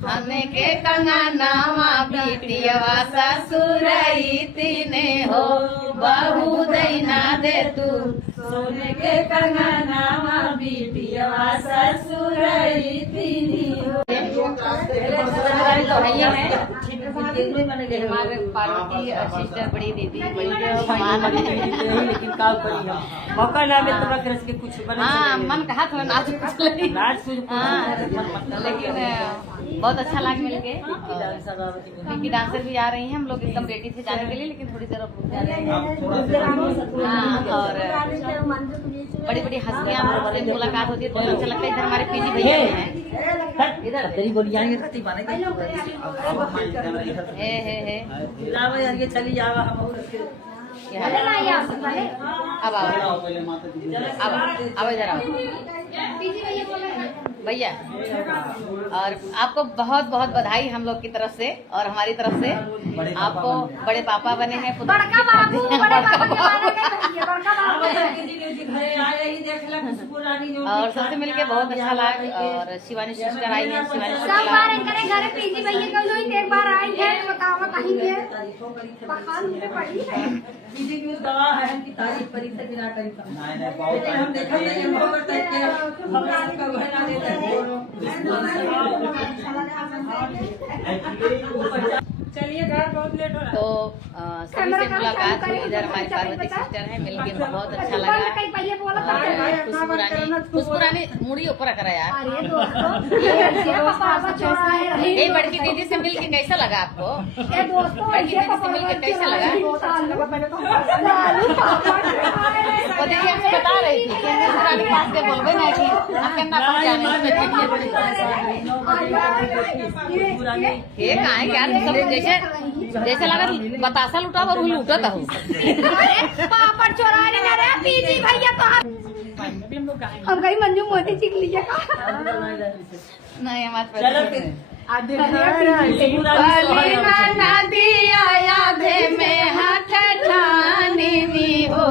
सोने के कंगनवा बिटियवा ससुरई तीने हो बहू दैना दे तू। सोने के कंगनवा बिटियवा ससुरई तीनी हो। हमारे पार्वती सिस्टर बड़ी दीदी बड़ी लेकिन काम करेगा मौका ना मिले तो रख के कुछ बना। हाँ मन कहा थोड़ा नाच कुछ लेकिन बहुत अच्छा लगा मिलके। पिंकी डांसर भी आ रही हैं, हम लोग एकदम रेडी थे जाने के लिए लेकिन थोड़ी देर रुक जा रहे हैं। हाँ और बड़ी बड़ी हस्तियां से मुलाकात होती है तो अच्छा लगता है। इधर हमारे पीजी भैया हैं, इधर तेरी बोली आएंगे तो बने यार ये चली जावा हम अब आओ अब इधर आओ भैया। और आपको बहुत बहुत बधाई हम लोग की तरफ से और हमारी तरफ से। आपको बड़े पापा बने हैं, बड़का बाबू और सबसे मिलके बहुत अच्छा लगा। और शिवानी सिस्टर आई है, शिवानी सब बार करे घरे पीजी भैया कल एक बार आई है बतावा कहीं पे पखान में पड़ी है दीदी की दवा है कि तारीफ करी से बिना करी हम देखा नहीं हम बहुत करते हैं हम आपका बहना देते हैं। चलिए घर बहुत लेट हो रहा है तो सभी से मुलाकात हुई। इधर हमारी पार्वती सिस्टर है, मिलके बहुत अच्छा लगा। खुशपुरानी मुड़ी ऊपर करा यार। ये बड़की दीदी से मिलके कैसा लगा आपको? बड़की दीदी से मिलके कैसा लगा? वो देखिए हमसे बता रही थी कि खुशपुरानी पास से बोलबे ना कि ये कहाँ है यार? सब जैसे जैसे लगा बतासा लुटा और लूटा था पापड़ चोराने ना रहे पीजी भैया तो हम कहीं मंजू मोती सीख लीजिए नहीं हमारे चलो फिर नदिया यादे में हाथ ठानी हो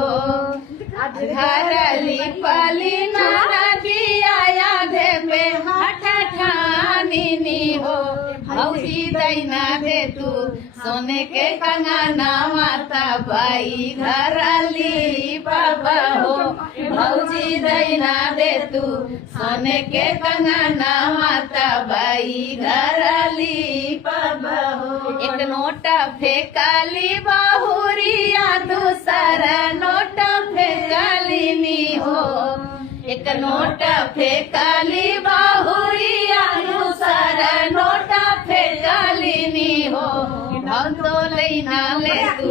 घरली पली नदिया यादे में हाथ ठानी हो भौजी दैना दे तू सोने के कंगना माता बाई घरली बाबा हो भौजी दैना दे तू सोने के कंगना माता बाई घरली बाबा हो। एक नोटा फेंकाली बाहुरिया दूसरा नोटा फेंकाली नी हो। एक नोटा फेंकाली बाहुरिया दूसरा नोटा फेंकाली नी हो। हम तो लेना ले तू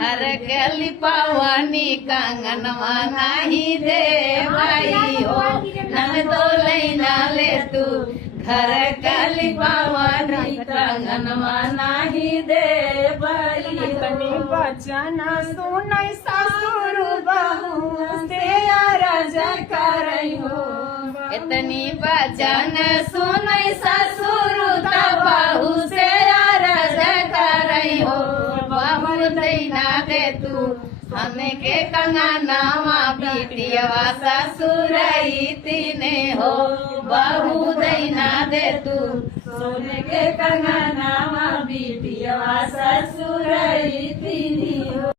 हर गली पवानी कंगनवा नहीं दे भाई हो। नन तो लेना ले तू घर गली पवानी कंगनवा नहीं दे भाई तनी बचन सुनई ससुर बहू से राजा करई हो। इतनी बचन सुनई ससुर बहू से राजा करई हो। बहू दैना दे तू हमें के कंगनवा बिटियवा ससुरई तीने हो। बहू दैना दे तू सोने के कंगनवा बिटियवा ससुरई तीनी हो।